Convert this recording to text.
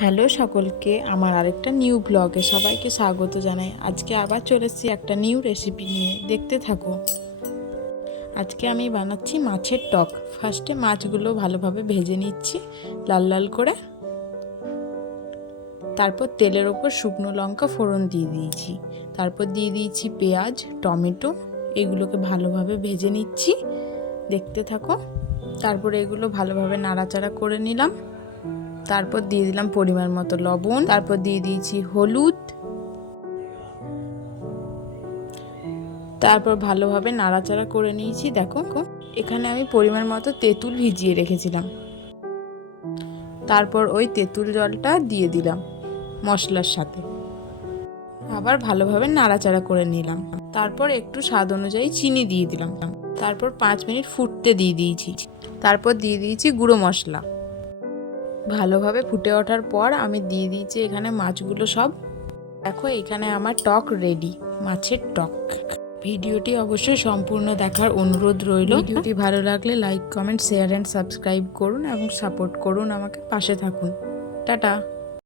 Hello সকলকে, আমার আরেকটা নিউ ব্লগে সবাইকে স্বাগত জানাই। আজকে আবার চলে এসেছি একটা নিউ রেসিপি নিয়ে, দেখতে থাকো। আজকে আমি বানাচ্ছি মাছের টক। ফার্স্টে মাছগুলো ভালোভাবে ভেজে নিচ্ছি লাল লাল করে। তারপর তেলের ওপর শুকনো লঙ্কা ফোড়ন দিয়ে দিয়েছি। তারপর দিয়ে দিয়েছি পেঁয়াজ, টমেটো, এগুলোকে ভালোভাবে ভেজে নিচ্ছি, দেখতে থাকো। তারপর এগুলো ভালোভাবে নাড়াচাড়া করে নিলাম। তারপর দিয়ে দিলাম পরিমাণ মতো লবণ। তারপর দিয়ে দিয়েছি হলুদ। তারপর ভালোভাবে নাড়াচাড়া করে নিয়েছি। দেখো, এখানে আমি পরিমাণ মতো তেঁতুল ভিজিয়ে রেখেছিলাম। তারপর ওই তেঁতুল জলটা দিয়ে দিলাম মশলার সাথে। আবার ভালোভাবে নাড়াচাড়া করে নিলাম। তারপর একটু স্বাদ অনুযায়ী চিনি দিয়ে দিলাম। তারপর 5 মিনিট ফুটতে দিয়ে দিয়েছি। তারপর দিয়ে দিয়েছি গুঁড়ো মশলা। ভালোভাবে ফুটে ওঠার পর আমি দিয়ে দিয়েছি এখানে মাছগুলো সব। দেখো, এখানে আমার টক রেডি, মাছের টক। ভিডিওটি অবশ্যই সম্পূর্ণ দেখার অনুরোধ রইল। ভিডিওটি ভালো লাগলে like, comment, share and subscribe করুন এবং সাপোর্ট করুন, আমাকে পাশে থাকুন। টাটা।